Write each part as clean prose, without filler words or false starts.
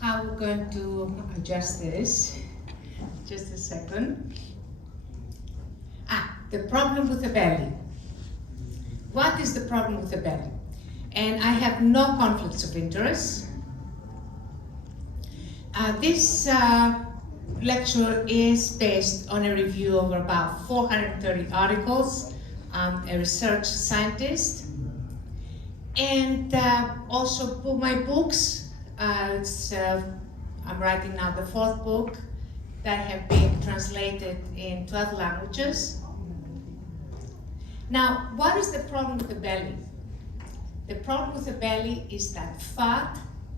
how we're going to adjust this. Just a second. The problem with the belly. What is the problem with the belly? And I have no conflicts of interest. This lecture is based on a review of about 430 articles. I'm a research scientist. And also my books. I'm writing now the 4th book that have been translated in 12 languages. Now, what is the problem with the belly? The problem with the belly is that fat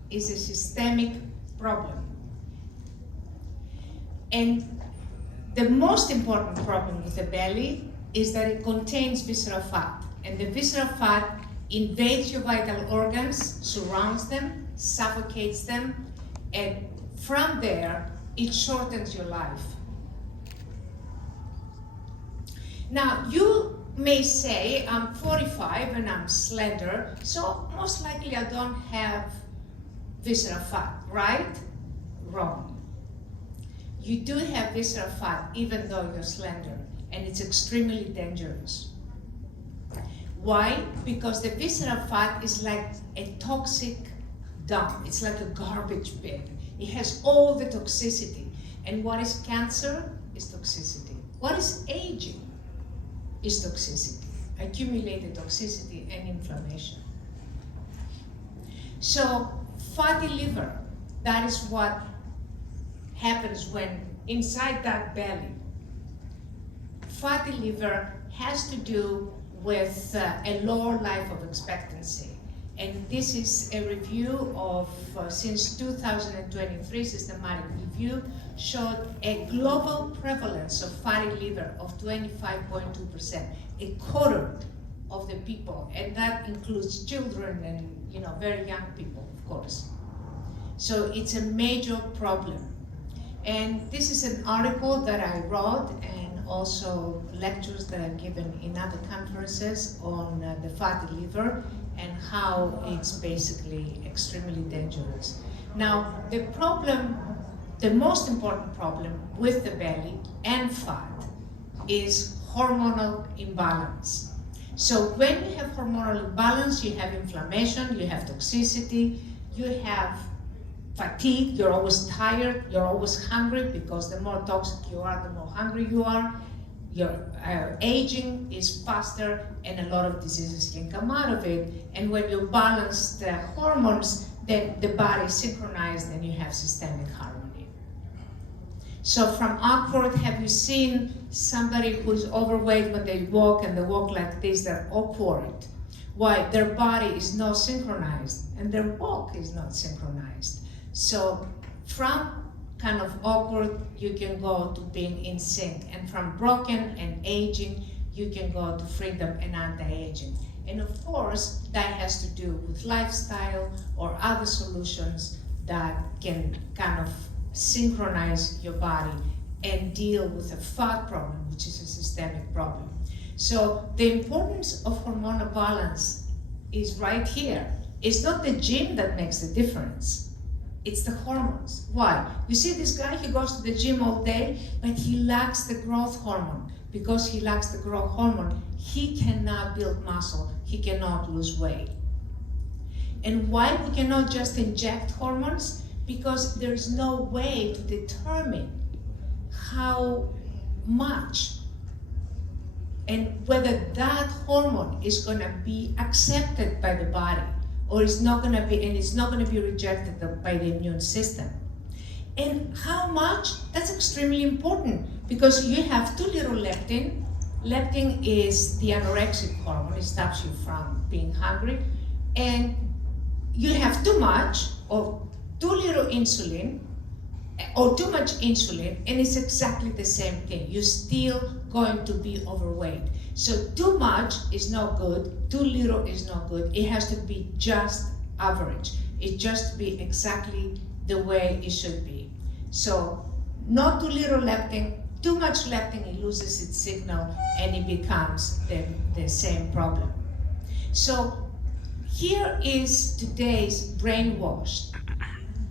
is a systemic problem. And the most important problem with the belly is that it contains visceral fat. And the visceral fat invades your vital organs, surrounds them, suffocates them, and from there, it shortens your life. Now, you may say, I'm 45 and I'm slender, so most likely I don't have visceral fat, right? Wrong. You do have visceral fat even though you're slender, and it's extremely dangerous. Why? Because the visceral fat is like a toxic dump. It's like a garbage bin. It has all the toxicity. And what is cancer is toxicity. What is aging is toxicity, accumulated toxicity and inflammation. So fatty liver, that is what happens when inside that belly. Fatty liver has to do with a lower life of expectancy. And this is a review of, since 2023, systematic review, showed a global prevalence of fatty liver of 25.2%, a quarter of the people, and that includes children and very young people, of course. So it's a major problem. And this is an article that I wrote and also lectures that I've given in other conferences on the fatty liver and how it's basically extremely dangerous. Now, the most important problem with the belly and fat is hormonal imbalance. So when you have hormonal imbalance, you have inflammation, you have toxicity, you have fatigue, you're always tired, you're always hungry, because the more toxic you are, the more hungry you are. Your aging is faster, and a lot of diseases can come out of it. And when you balance the hormones, then the body is synchronized and you have systemic harmony. So from awkward, have you seen somebody who's overweight when they walk and they walk like this, they're awkward? Why? Their body is not synchronized and their walk is not synchronized. So from kind of awkward, you can go to being in sync. And from broken and aging, you can go to freedom and anti-aging. And of course, that has to do with lifestyle or other solutions that can kind of synchronize your body and deal with a fat problem, which is a systemic problem. So the importance of hormonal balance is right here. It's not the gym that makes the difference. It's the hormones. Why? You see this guy, he goes to the gym all day, but he lacks the growth hormone. Because he lacks the growth hormone, he cannot build muscle, he cannot lose weight. And why we cannot just inject hormones? Because there's no way to determine how much and whether that hormone is gonna be accepted by the body, or it's not going to be, and it's not going to be rejected by the immune system. And how much? That's extremely important, because you have too little leptin. Leptin is the anorexic hormone. It stops you from being hungry. And you have too much or too little insulin, or too much insulin, and it's exactly the same thing. You're still going to be overweight. So too much is not good, too little is not good. It has to be just average. It just be exactly the way it should be. So not too little leptin, too much leptin, it loses its signal and it becomes the same problem. So here is today's brainwash.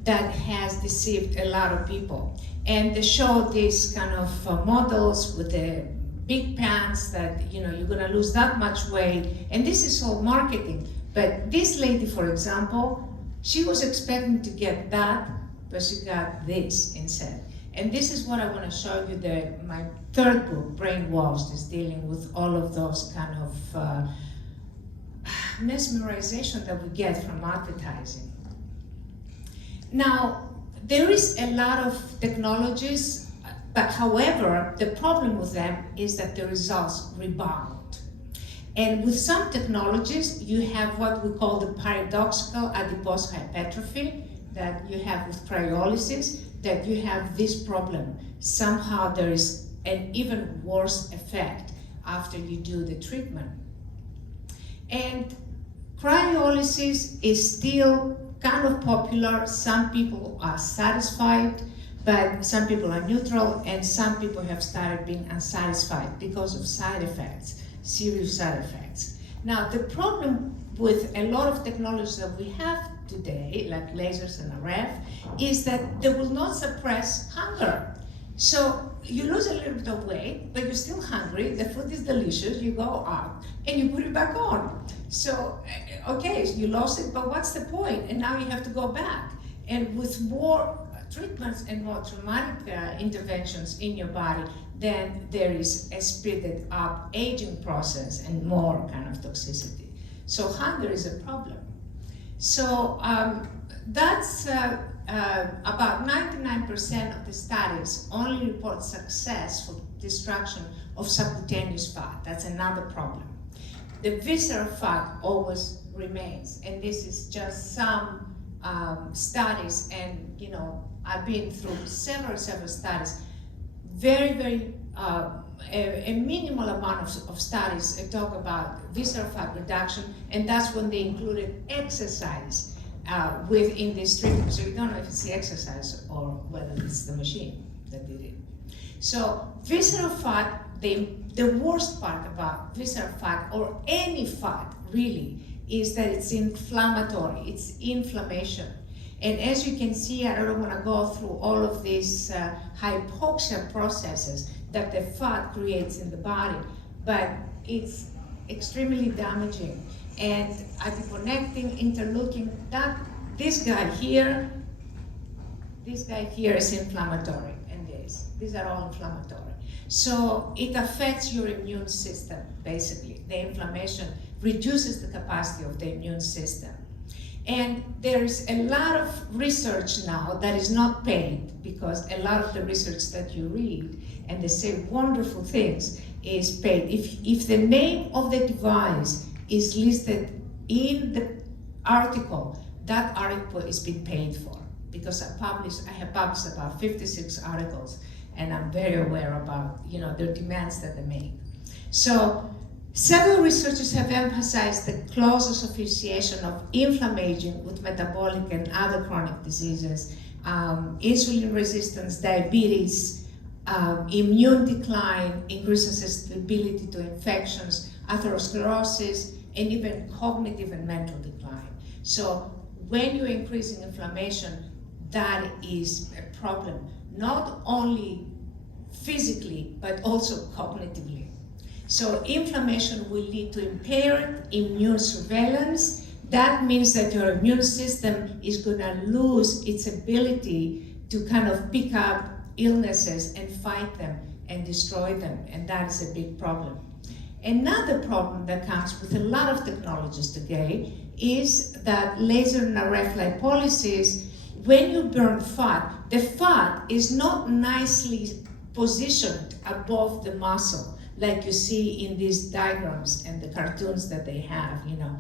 that has deceived a lot of people. And they show these kind of models with the big pants that, you know, you're gonna lose that much weight, and this is all marketing. But this lady, for example, she was expecting to get that, but she got this instead. And this is what I want to show you. My third book, Brainwashed, is dealing with all of those kind of mesmerization that we get from advertising. Now, there is a lot of technologies, but however, the problem with them is that the results rebound. And with some technologies, you have what we call the paradoxical adipose hypertrophy that you have with cryolysis, that you have this problem. Somehow there is an even worse effect after you do the treatment. And cryolysis is still kind of popular. Some people are satisfied, but some people are neutral, and some people have started being unsatisfied because of side effects, serious side effects. Now, the problem with a lot of technologies that we have today, like lasers and RF, is that they will not suppress hunger. So you lose a little bit of weight, but you're still hungry, the food is delicious, you go out and you put it back on. So, okay, you lost it, but what's the point? And now you have to go back. And with more treatments and more traumatic interventions in your body, then there is a speeded up aging process and more kind of toxicity. So hunger is a problem. So that's about 99% of the studies only report success for destruction of subcutaneous fat. That's another problem. The visceral fat always remains, and this is just some studies, and you know, I've been through several studies. Very, a minimal amount of studies talk about visceral fat reduction, and that's when they included exercise within this treatment. So you don't know if it's the exercise or whether it's the machine that did it. So visceral fat, the worst part about visceral fat, or any fat really, is that it's inflammatory, it's inflammation. And as you can see, I don't want to go through all of these hypoxia processes that the fat creates in the body, but it's extremely damaging. And adiponectin, interleukin, this guy here is inflammatory, and these are all inflammatory. So it affects your immune system, basically. The inflammation reduces the capacity of the immune system. And there's a lot of research now that is not paid, because a lot of the research that you read, and they say wonderful things, is paid. If the name of the device is listed in the article, that article is being paid for, because I have published about 56 articles, and I'm very aware about, you know, the demands that they make. So several researchers have emphasized the close association of inflammation with metabolic and other chronic diseases, insulin resistance, diabetes, immune decline, increased susceptibility to infections, atherosclerosis, and even cognitive and mental decline. So when you're increasing inflammation, that is a problem, not only physically, but also cognitively. So inflammation will lead to impaired immune surveillance. That means that your immune system is gonna lose its ability to kind of pick up illnesses and fight them and destroy them, and that is a big problem. Another problem that comes with a lot of technologies today is that laser and RF lipolysis, when you burn fat, the fat is not nicely positioned above the muscle, like you see in these diagrams and the cartoons that they have, you know.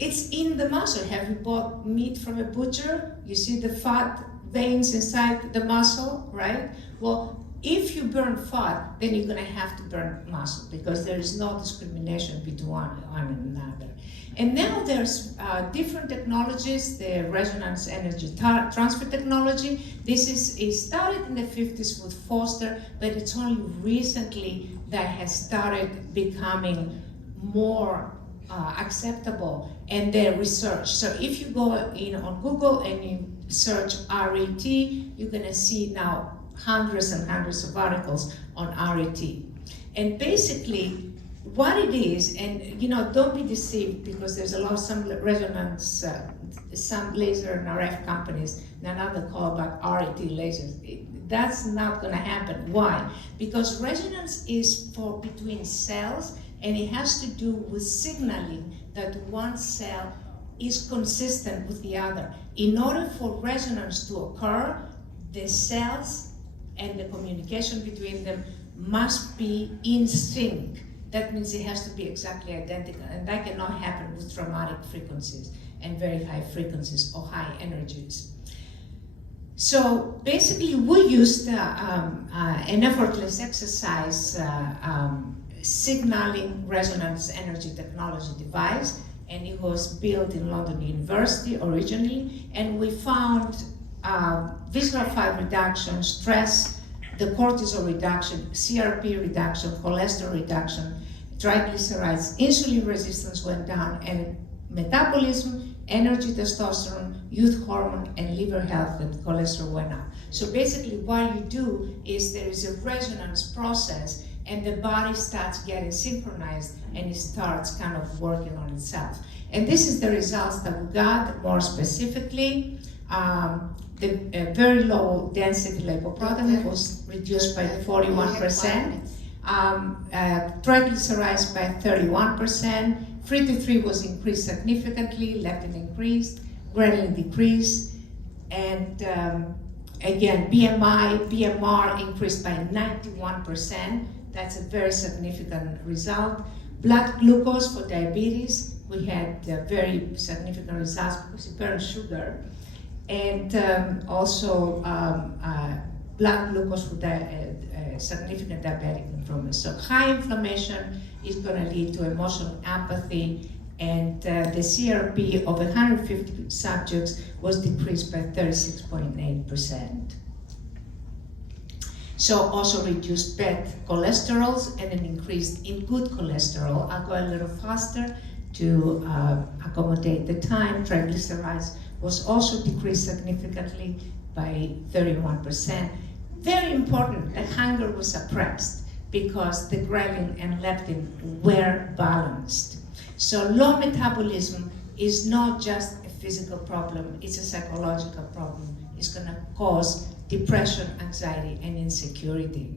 It's in the muscle. Have you bought meat from a butcher? You see the fat veins inside the muscle, right? Well, if you burn fat, then you're gonna have to burn muscle, because there is no discrimination between one and another. And now there's different technologies, the resonance energy transfer technology. This is started in the 50s with Foster, but it's only recently that has started becoming more acceptable, and their research. So if you go on Google and you search RET, you're gonna see now hundreds and hundreds of articles on RET. And basically, what it is, and don't be deceived, because there's a lot of some resonance, some laser and RF companies, now they call about RET lasers. That's not gonna happen. Why? Because resonance is for between cells, and it has to do with signaling that one cell is consistent with the other. In order for resonance to occur, the cells and the communication between them must be in sync. That means it has to be exactly identical, and that cannot happen with dramatic frequencies and very high frequencies or high energies. So basically, we used an effortless exercise signaling resonance energy technology device, and it was built in London University originally, and we found visceral fat reduction, stress, the cortisol reduction, CRP reduction, cholesterol reduction, triglycerides, insulin resistance went down, and metabolism, energy, testosterone, youth hormone, and liver health and cholesterol went up. So basically what you do is there is a resonance process, and the body starts getting synchronized, and it starts kind of working on itself. And this is the results that we got. More specifically, the very low density lipoprotein was reduced by 41%, triglycerides by 31%, free to 3 was increased significantly, leptin increased, ghrelin decreased, and again, BMR increased by 91%. That's a very significant result. Blood glucose for diabetes, we had very significant results because it burns sugar. And also blood glucose for significant diabetic improvement. So high inflammation is going to lead to emotional apathy, and the CRP of 150 subjects was decreased by 36.8%. So also reduced bad cholesterols and an increase in good cholesterol. I'll go a little faster to accommodate the time. Triglycerides was also decreased significantly by 31%. Very important that hunger was suppressed because the ghrelin and leptin were balanced. So low metabolism is not just a physical problem, it's a psychological problem. It's gonna cause depression, anxiety, and insecurity.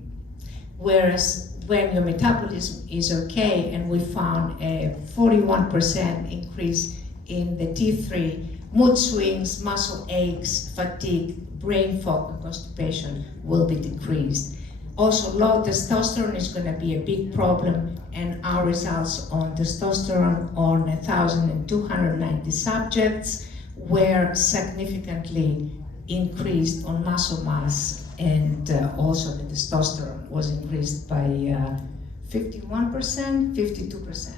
Whereas when your metabolism is okay, and we found a 41% increase in the T3, mood swings, muscle aches, fatigue, brain fog, and constipation will be decreased. Also, low testosterone is going to be a big problem, and our results on testosterone on 1,290 subjects were significantly increased on muscle mass, and also the testosterone was increased by 51%, 52%.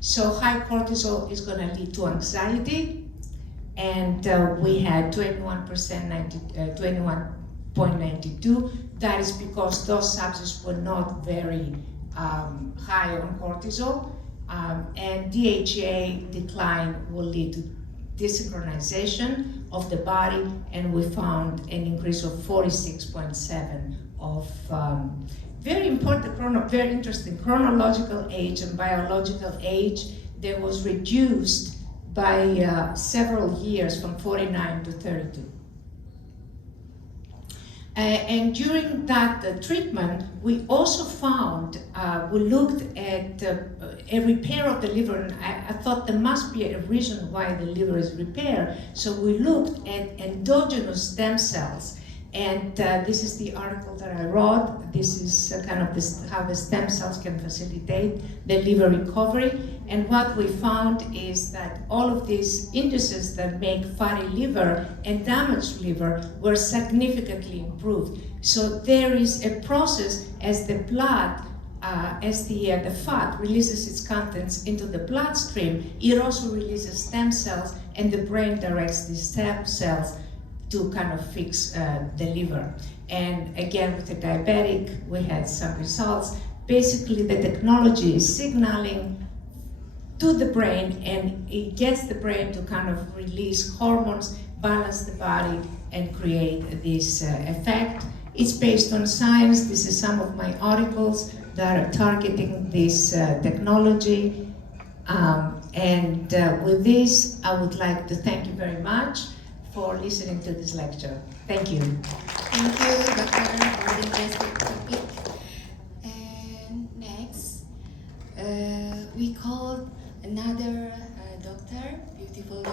So high cortisol is going to lead to anxiety, and we had 21.92. That is because those subjects were not very high on cortisol, and DHEA decline will lead to desynchronization of the body, and we found an increase of 46.7 of very important, very interesting chronological age and biological age. That was reduced by several years from 49 to 32. And during that treatment, we also found, we looked at a repair of the liver, and I thought there must be a reason why the liver is repaired. So we looked at endogenous stem cells, and this is the article that I wrote. This is kind of how the stem cells can facilitate the liver recovery. And what we found is that all of these indices that make fatty liver and damaged liver were significantly improved. So there is a process as the blood, as the fat releases its contents into the bloodstream, it also releases stem cells, and the brain directs these stem cells to kind of fix the liver. And again, with the diabetic, we had some results. Basically, the technology is signaling to the brain, and it gets the brain to kind of release hormones balance the body and create this effect. It's based on science. This is some of my articles that are targeting this technology. With this, I would like to thank you very much for listening to this lecture. Thank you. Thank you, Doctor, for the interesting topic. And next, we called another doctor, beautiful